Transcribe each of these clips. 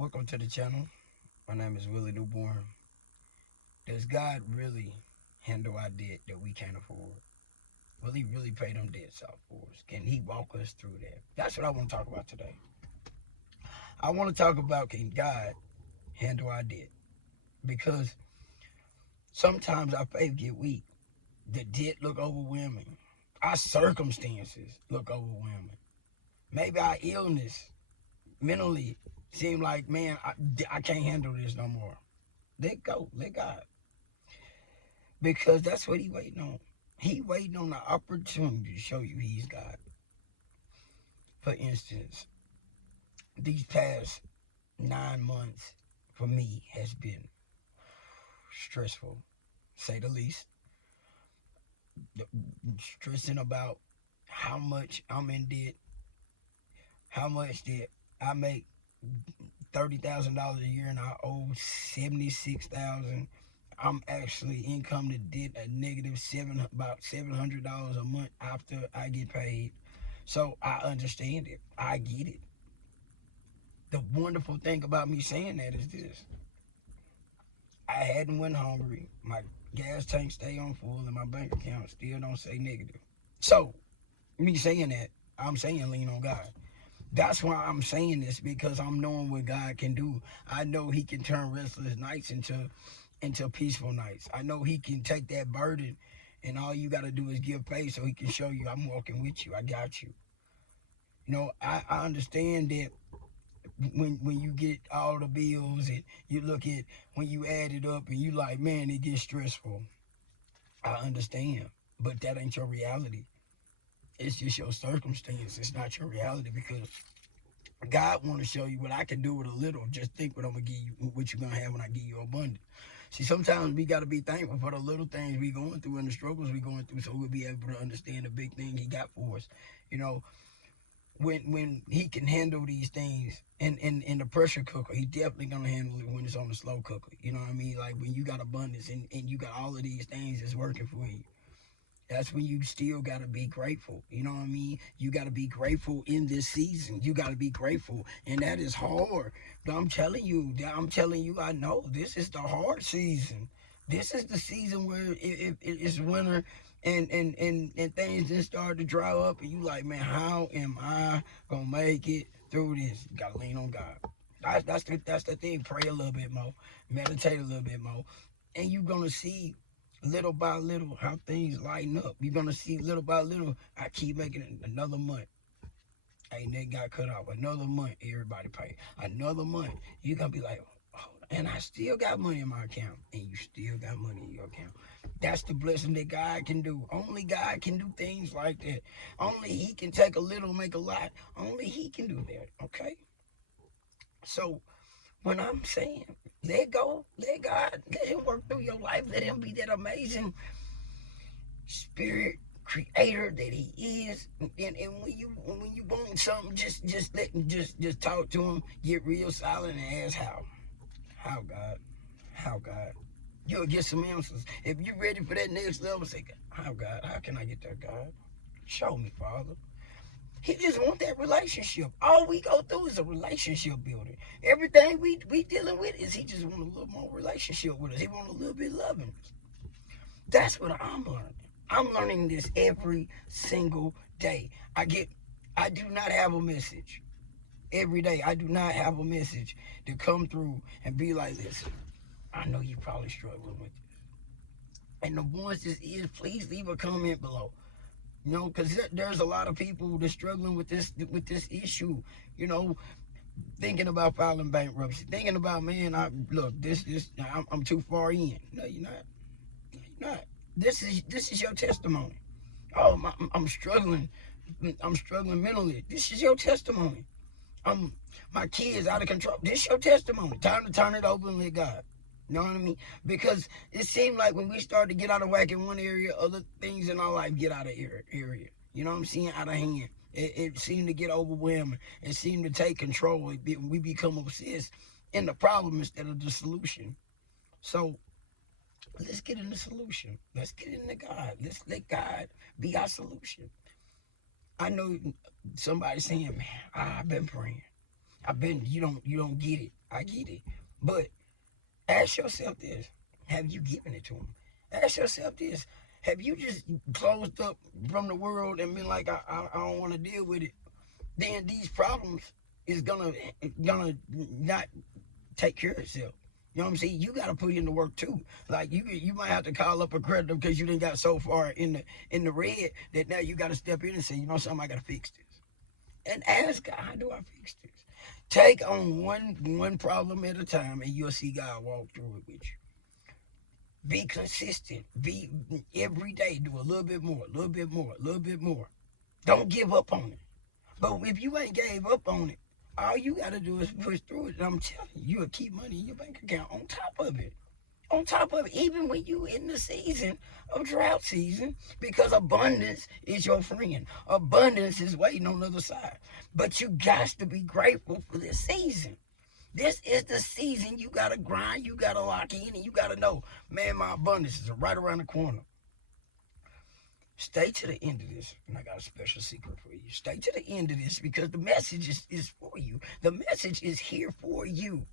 Welcome to the channel. My name is Willie Newborn. Does God really handle our debt that we can't afford? Will He really pay them debts off for us? Can He walk us through that? That's what I want to talk about today. I want to talk about, can God handle our debt? Because sometimes our faith get weak. The debt look overwhelming. Our circumstances look overwhelming. Maybe our illness mentally seem like, man, I can't handle this no more. Let go. Let God. Because that's what He waiting on. He waiting on the opportunity to show you He's God. For instance, these past 9 months for me has been stressful, say the least. Stressing about how much I'm in debt, how much debt I make $30,000 a year and I owe $76,000. I'm actually income to debt a negative about $700 a month after I get paid. So I understand it. I get it. The wonderful thing about me saying that is this. I hadn't went hungry. My gas tank stay on full and my bank account still don't say negative. So me saying that, I'm saying lean on God. That's why I'm saying this, because I'm knowing what God can do. I know He can turn restless nights into peaceful nights. I know He can take that burden and all you got to do is give faith so He can show you I'm walking with you. I got you. You know, I understand that when you get all the bills and you look at when you add it up and you like, man, it gets stressful. I understand, but that ain't your reality. It's just your circumstance. It's not your reality, because God want to show you what I can do with a little. Just think what I'm gonna give you, what you're gonna have when I give you abundance. See, sometimes we gotta be thankful for the little things we going through and the struggles we going through, so we'll be able to understand the big thing He got for us. You know, when He can handle these things in the pressure cooker, He definitely gonna handle it when it's on the slow cooker. You know what I mean? Like when you got abundance and you got all of these things that's working for you. That's when you still gotta be grateful. You know what I mean? You gotta be grateful in this season. You gotta be grateful, and that is hard. But I'm telling you, I know this is the hard season. This is the season where it's winter, and things just start to dry up, and you like, man, how am I gonna make it through this? You gotta lean on God. That's the thing. Pray a little bit more, meditate a little bit more, and you're gonna see little by little how things lighten up. You're gonna see little by little. I keep making it another month. Hey, they got cut off. Another month, everybody pay. Another month, you're gonna be like, oh, and I still got money in my account, and you still got money in your account. That's the blessing that God can do. Only God can do things like that. Only He can take a little, make a lot. Only He can do that. Okay. So when I'm saying let go, let God, let Him work through your life, let Him be that amazing spirit creator that He is. And when you want something, just let Him, just talk to Him, get real silent and ask how God, how God. You'll get some answers. If you're ready for that next level, say, how God, how can I get there, God? Show me, Father. He just want that relationship. All we go through is a relationship building. Everything we dealing with is He just want a little more relationship with us. He want a little bit loving us. That's what I'm learning. I'm learning this every single day. I do not have a message every day. I do not have a message to come through and be like, listen, I know you're probably struggling with this. And the ones that is, please leave a comment below. You know, because there's a lot of people that's struggling with this issue. You know, thinking about filing bankruptcy, thinking about, man, I'm too far in. No, you're not. No, you're not. This is your testimony. Oh, I'm struggling. I'm struggling mentally. This is your testimony. My kids out of control. This is your testimony. Time to turn it over and let God. You know what I mean? Because it seemed like when we start to get out of whack in one area, other things in our life get out of area. You know what I'm saying? Out of hand. It seemed to get overwhelming. It seemed to take control. We become obsessed in the problem instead of the solution. So let's get in the solution. Let's get into God. Let's let God be our solution. I know somebody saying, man, I've been praying. You don't get it. I get it. But ask yourself this: have you given it to him? Ask yourself this: have you just closed up from the world and been like, I don't want to deal with it? Then these problems is gonna not take care of itself. You know what I'm saying? You gotta put in the work too. Like you might have to call up a creditor because you didn't got so far in the red that now you gotta step in and say, you know something, I gotta fix this. And ask God, how do I fix this? Take on one problem at a time and you'll see God walk through it with you. Be consistent. Be every day, do a little bit more, a little bit more, a little bit more. Don't give up on it. But if you ain't gave up on it, all you got to do is push through it. And I'm telling you, you'll keep money in your bank account on top of it. On top of it, even when you in the season of drought season, because abundance is your friend. Abundance is waiting on the other side. But you got to be grateful for this season. This is the season you got to grind, you got to lock in, and you got to know, man, my abundance is right around the corner. Stay to the end of this, and I got a special secret for you. Stay to the end of this because the message is for you. The message is here for you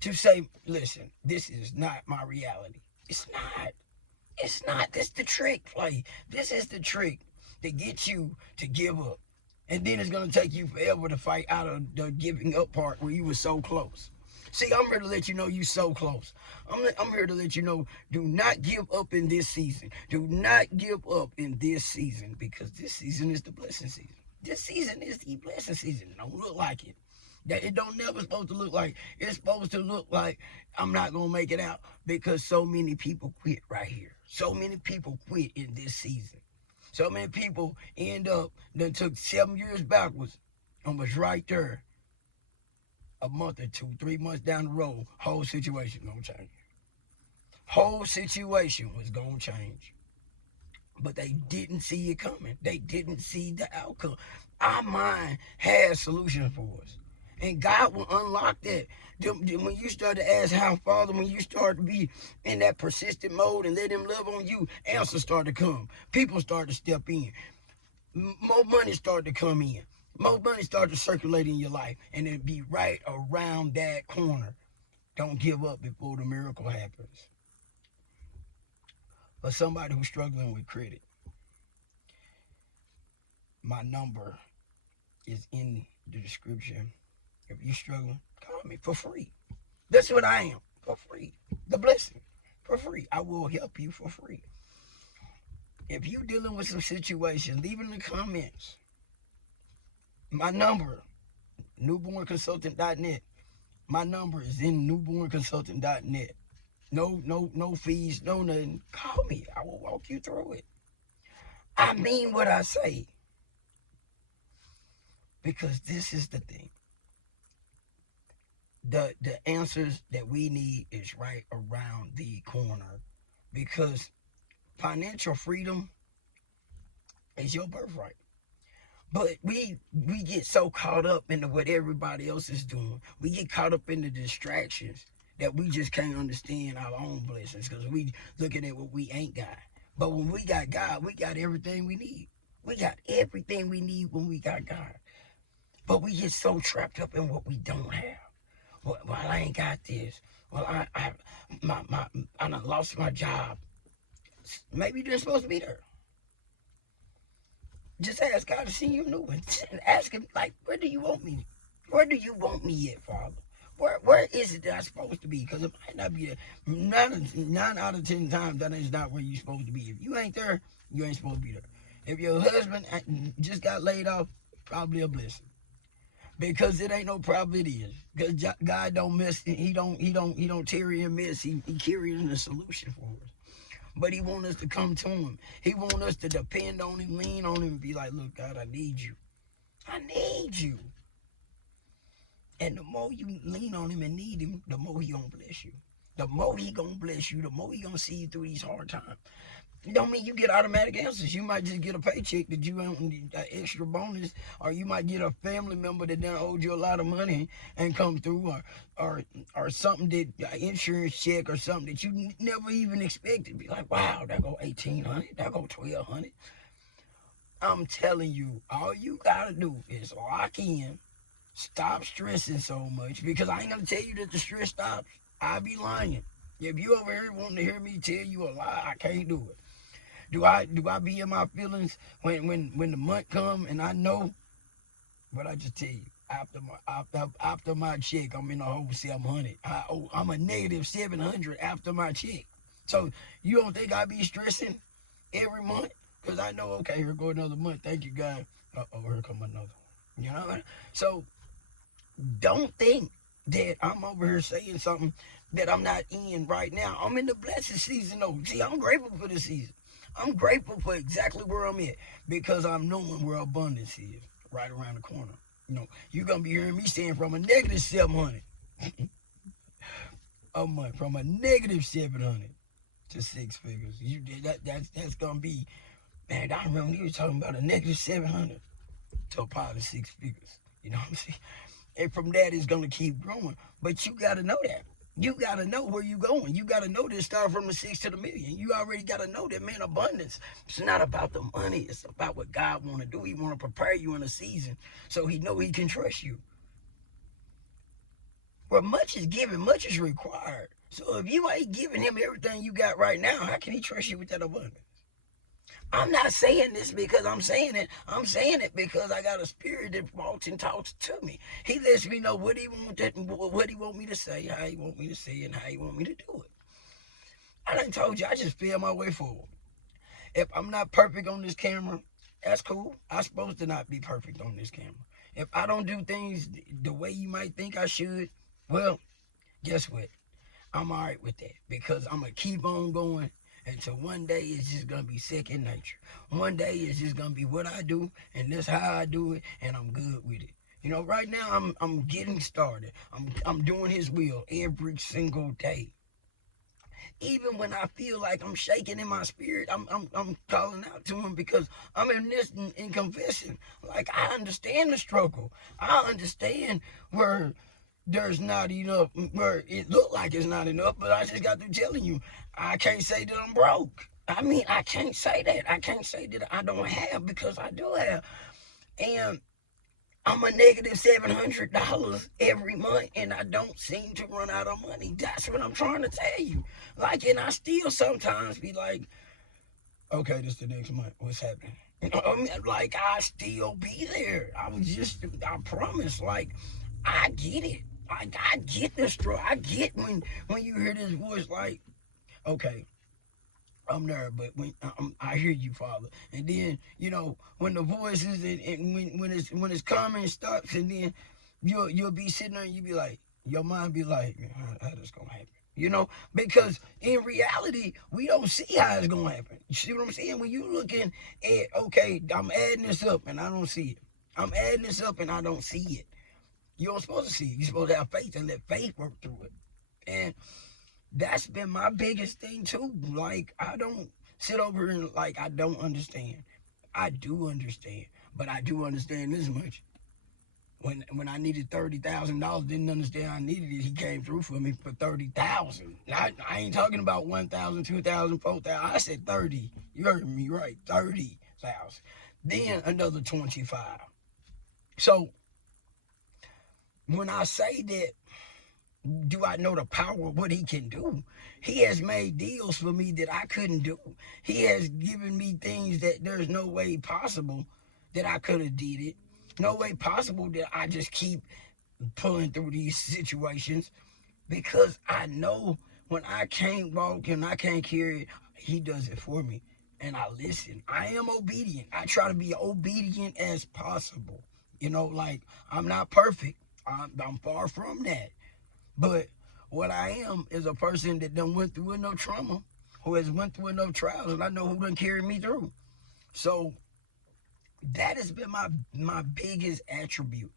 to say, listen, this is not my reality. It's not. It's not. This is the trick play. This is the trick to get you to give up. And then it's going to take you forever to fight out of the giving up part where you were so close. See, I'm here to let you know you so close. I'm here to let you know, do not give up in this season. Do not give up in this season because this season is the blessing season. This season is the blessing season. It don't look like it. That it don't never supposed to look like. It's supposed to look like I'm not going to make it out because so many people quit right here. So many people quit in this season. So many people end up that took 7 years backwards and was right there a month or 2, 3 months down the road, whole situation gonna change. Whole situation was gonna change. But they didn't see it coming. They didn't see the outcome. Our mind has solutions for us. And God will unlock that. When you start to ask how, Father, when you start to be in that persistent mode and let him love on you, answers start to come. People start to step in. More money start to come in. More money start to circulate in your life, and it'll be right around that corner. Don't give up before the miracle happens. For somebody who's struggling with credit, my number is in the description. If you're struggling, call me for free. That's what I am, for free. The blessing, for free. I will help you for free. If you're dealing with some situation, leave it in the comments. My number, newbornconsultant.net. My number is in newbornconsultant.net. No fees, no nothing. Call me. I will walk you through it. I mean what I say. Because this is the thing. The answers that we need is right around the corner. Because financial freedom is your birthright. But we get so caught up into what everybody else is doing. We get caught up in the distractions that we just can't understand our own blessings because we looking at what we ain't got. But when we got God, we got everything we need. We got everything we need when we got God. But we get so trapped up in what we don't have. Well, I ain't got this. Well, I done lost my job. Maybe you're supposed to be there. Just ask God to send you a new one. Ask him, like, where do you want me? Where do you want me at, Father? Where is it that I'm supposed to be? Because it might not be 9 out of 10 times that is not where you're supposed to be. If you ain't there, you ain't supposed to be there. If your husband just got laid off, probably a blessing. Because it ain't no problem, it is. Because God don't miss, he don't tarry and miss. He carries the solution for us. But he want us to come to him. He want us to depend on him, lean on him, and be like, look, God, I need you. I need you. And the more you lean on him and need him, the more he gonna bless you. The more he gonna bless you, the more he gonna see you through these hard times. It don't mean you get automatic answers. You might just get a paycheck that you want an extra bonus, or you might get a family member that done owed you a lot of money and come through, or something that insurance check or something that you never even expected. Be like, wow, that go $1,800, that go $1,200. I'm telling you, all you gotta do is lock in Stop stressing so much, because I ain't gonna tell you that the stress stops. I be lying. If you over here wanting to hear me tell you a lie, I can't do it. Do I be in my feelings when the month come and I know? But I just tell you, after my check, I'm in the hole 700. I'm a negative 700 after my check. So you don't think I be stressing every month? Cause I know, okay, here go another month. Thank you, God. Here come another. You know. So don't think that I'm over here saying something that I'm not in right now. I'm in the blessed season though. See, I'm grateful for the season. I'm grateful for exactly where I'm at, because I'm knowing where abundance is right around the corner. You're gonna be hearing me saying from a negative 700 a month, from a negative 700 to six figures. That's gonna be, man. I remember when he was talking about a negative 700 to a positive six figures. You know what I'm saying? And from that, it's going to keep growing. But you got to know that. You got to know where you're going. You got to know this start from the 6 to the million. You already got to know that, man, abundance. It's not about the money. It's about what God want to do. He want to prepare you in a season so he know he can trust you. Where much is given, much is required. So if you ain't giving him everything you got right now, how can he trust you with that abundance? I'm not saying this because I'm saying it. I'm saying it because I got a spirit that walks and talks to me. He lets me know what he want me to say, how he want me to say it, and how he want me to do it. I done told you, I just feel my way forward. If I'm not perfect on this camera, that's cool. I'm supposed to not be perfect on this camera. If I don't do things the way you might think I should, well, guess what? I'm all right with that, because I'm going to keep on going until one day it's just going to be second nature. One day it's just going to be what I do, and that's how I do it, and I'm good with it. Right now I'm getting started. I'm doing his will every single day. Even when I feel like I'm shaking in my spirit, I'm calling out to him, because I'm in this in confessing. Like, I understand the struggle. I understand where there's not enough, where it look like it's not enough, but I just got through telling you, I can't say that I'm broke. I mean, I can't say that. I can't say that I don't have, because I do have. And I'm a negative $700 every month, and I don't seem to run out of money. That's what I'm trying to tell you. Like, and I still sometimes be like, okay, this the next month. What's happening? Like, I still be there. I promise. Like, I get it. I get the struggle. I get when you hear this voice, like, okay, I'm there, but I hear you, Father. And then, when the voice is, and when it's coming and stops, and then you'll be sitting there and you be like, your mind be like, how this gonna happen? Because in reality, we don't see how it's gonna happen. You see what I'm saying? When you looking at, okay, I'm adding this up and I don't see it. I'm adding this up and I don't see it. You don't supposed to see it. You're supposed to have faith and let faith work through it. And that's been my biggest thing too. Like, I don't sit over and like I don't understand. I do understand, but I do understand this much. When I needed $30,000, didn't understand I needed it. He came through for me for 30,000. I ain't talking about 1,000, 2,000, 4,000. I said 30. You heard me right, 30,000. Then another 25. So when I say that, do I know the power of what he can do? He has made deals for me that I couldn't do. He has given me things that there's no way possible that I could have did it. No way possible that I just keep pulling through these situations, because I know when I can't walk and I can't carry it, he does it for me. And I listen. I am obedient. I try to be obedient as possible. Like, I'm not perfect. I'm far from that. But what I am is a person that done went through enough trauma, who has went through enough trials, and I know who done carried me through. So that has been my biggest attribute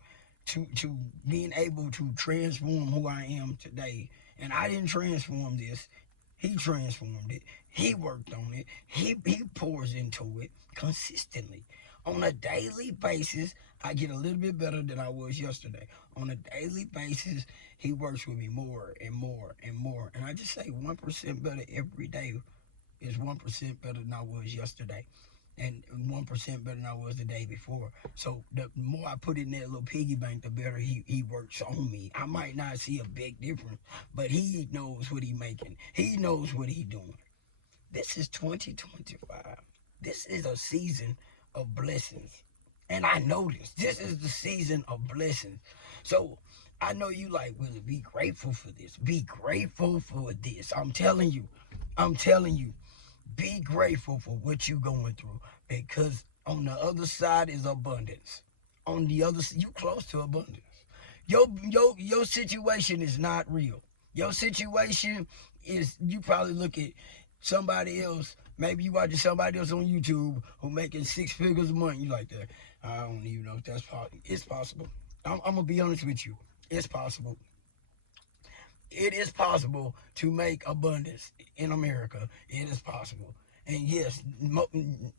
to being able to transform who I am today. And I didn't transform this. He transformed it. He worked on it. He pours into it consistently. On a daily basis, I get a little bit better than I was yesterday. On a daily basis, he works with me more and more and more. And I just say 1% better every day is 1% better than I was yesterday. and 1% better than I was the day before. So the more I put in that little piggy bank, the better he works on me. I might not see a big difference, but he knows what he making. He knows what he doing. This is 2025. This is a season of blessings. And I know this. This is the season of blessings. So I know you like, Willie, be grateful for this. Be grateful for this. I'm telling you. I'm telling you. Be grateful for what you're going through, because on the other side is abundance. On the other side, you close to abundance. Your situation is not real. Your situation is, you probably look at somebody else. Maybe you watching somebody else on YouTube who making 6 figures a month. You like that? I don't even know if that's possible. It's possible. I'm gonna be honest with you. It's possible. It is possible to make abundance in America. It is possible. And yes,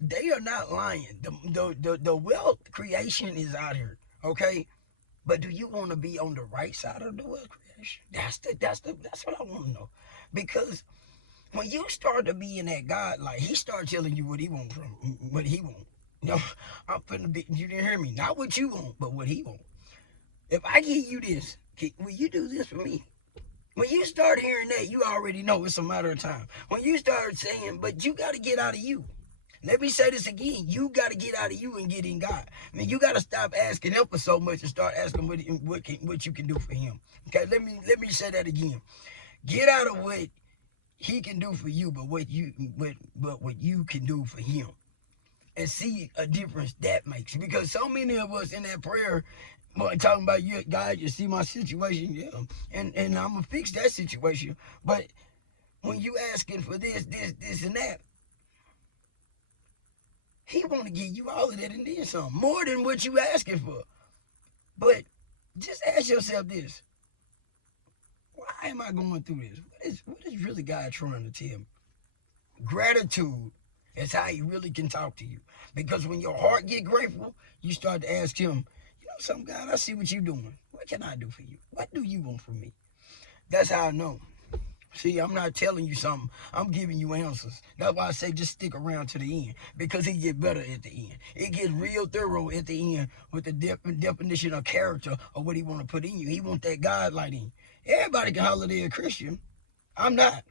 they are not lying. The wealth creation is out here. Okay, but do you want to be on the right side of the wealth creation? That's what I want to know. Because when you start to be in that God, like, he starts telling you what he want from what he want. You know, I'm finna be. You didn't hear me. Not what you want, but what he want. If I give you this, will you do this for me? When you start hearing that, you already know it's a matter of time. When you start saying, but you got to get out of you. Let me say this again. You got to get out of you and get in God. I mean, you got to stop asking him for so much and start asking what you can do for him. Okay, let me say that again. Get out of what he can do for you, but what you can do for him. And see a difference that makes. Because so many of us in that prayer, talking about, you, God, you see my situation, yeah, and I'm gonna fix that situation. But when you asking for this, and that, he want to give you all of that and then some, more than what you asking for. But just ask yourself this: why am I going through this? What is really God trying to tell me? Gratitude is how he really can talk to you. Because when your heart get grateful, you start to ask him, you know something, God, I see what you're doing. What can I do for you? What do you want from me? That's how I know. See, I'm not telling you something. I'm giving you answers. That's why I say just stick around to the end, because it get better at the end. It gets real thorough at the end with the definition of character of what he want to put in you. He want that God light in you. Everybody can holler they're a Christian. I'm not.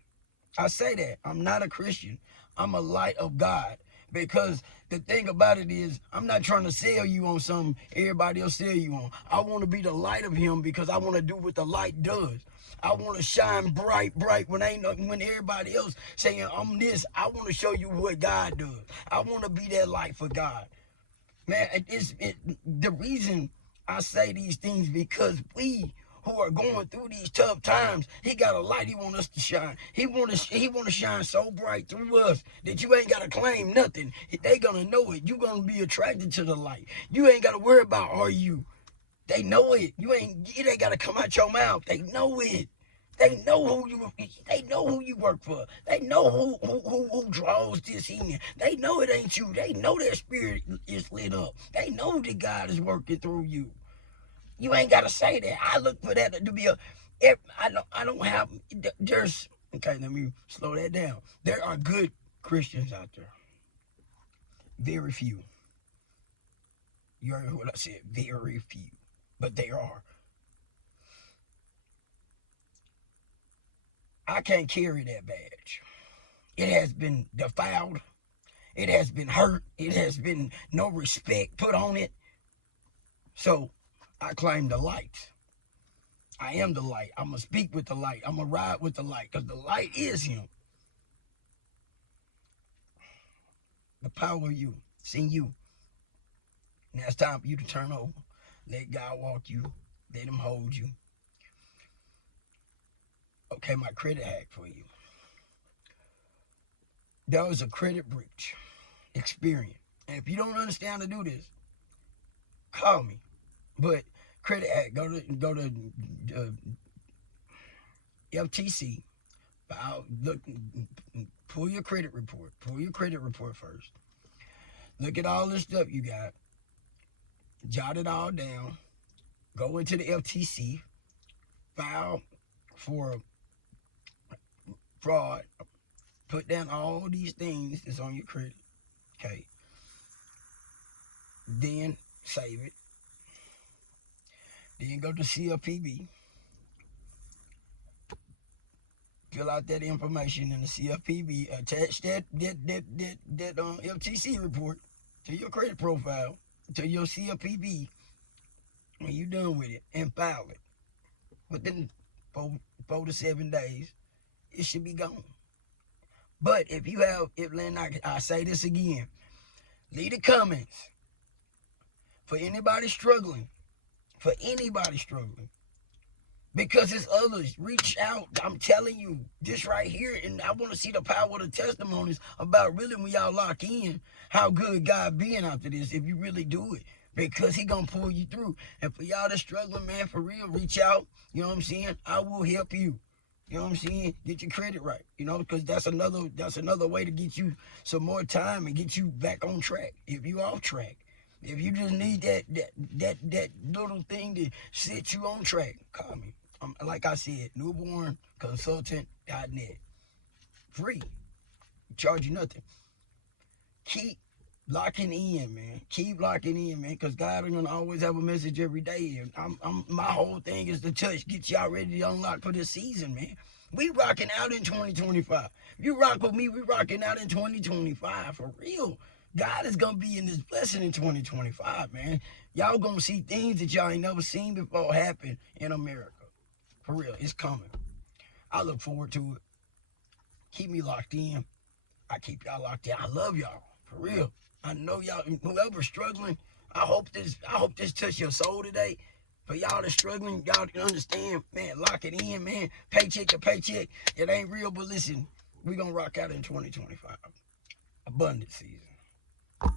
I say that. I'm not a Christian. I'm a light of God. Because the thing about it is, I'm not trying to sell you on something everybody else sell you on. I want to be the light of him, because I want to do what the light does. I want to shine bright when everybody else saying I'm this. I want to show you what God does. I want to be that light for God. Man, the reason I say these things, because we who are going through these tough times, he got a light he want us to shine. He want to shine so bright through us that you ain't got to claim nothing. They gonna know it. You gonna be attracted to the light. You ain't got to worry about, are you? They know it. It ain't got to come out your mouth. They know it. They know who you work for. They know who draws this in. They know it ain't you. They know their spirit is lit up. They know that God is working through you. You ain't gotta say that. I look for that to be I don't have. There's okay. Let me slow that down. There are good Christians out there. Very few. You heard what I said. Very few, but they are. I can't carry that badge. It has been defiled. It has been hurt. It has been no respect put on it. So I claim the light. I am the light. I'm going to speak with the light. I'm going to ride with the light, because the light is him. The power of you. It's in you. Now it's time for you to turn over. Let God walk you. Let him hold you. Okay, my credit hack for you. There was a credit breach experience. And if you don't understand how to do this, call me. But credit hack, go to FTC. Look, pull your credit report. Pull your credit report first. Look at all this stuff you got. Jot it all down. Go into the FTC. File for fraud. Put down all these things that's on your credit. Okay. then save it. Then go to CFPB. Fill out that information in the CFPB. Attach that FTC report to your credit profile, to your CFPB. When you're done with it, and file it within 4 to 7 days, it should be gone. But if you have, I say this again, leave the comments for anybody struggling, because it's others. Reach out. I'm telling you this right here, and I want to see the power of the testimonies about really when y'all lock in, how good God being after this, if you really do it, because he gonna pull you through. And for y'all that's struggling, man, for real, reach out. You know what I'm saying? I will help you. You know what I'm saying? Get your credit right. You know, because that's another way to get you some more time and get you back on track. If you off track, if you just need that little thing to set you on track, call me. Like I said, newbornconsultant.net. Free. Charge you nothing. Keep locking in, man. Keep locking in, man, because God is gonna always have a message every day. And my whole thing is to get y'all ready to unlock for this season, man. We rocking out in 2025. If you rock with me, we rocking out in 2025 for real. God is gonna be in this blessing in 2025, man. Y'all gonna see things that y'all ain't never seen before happen in America. For real, it's coming. I look forward to it. Keep me locked in. I keep y'all locked in. I love y'all. For real. I know y'all, whoever's struggling, I hope this touched your soul today. For y'all that's struggling, y'all can understand, man, lock it in, man. Paycheck to paycheck. It ain't real, but listen, we gonna rock out in 2025. Abundance season.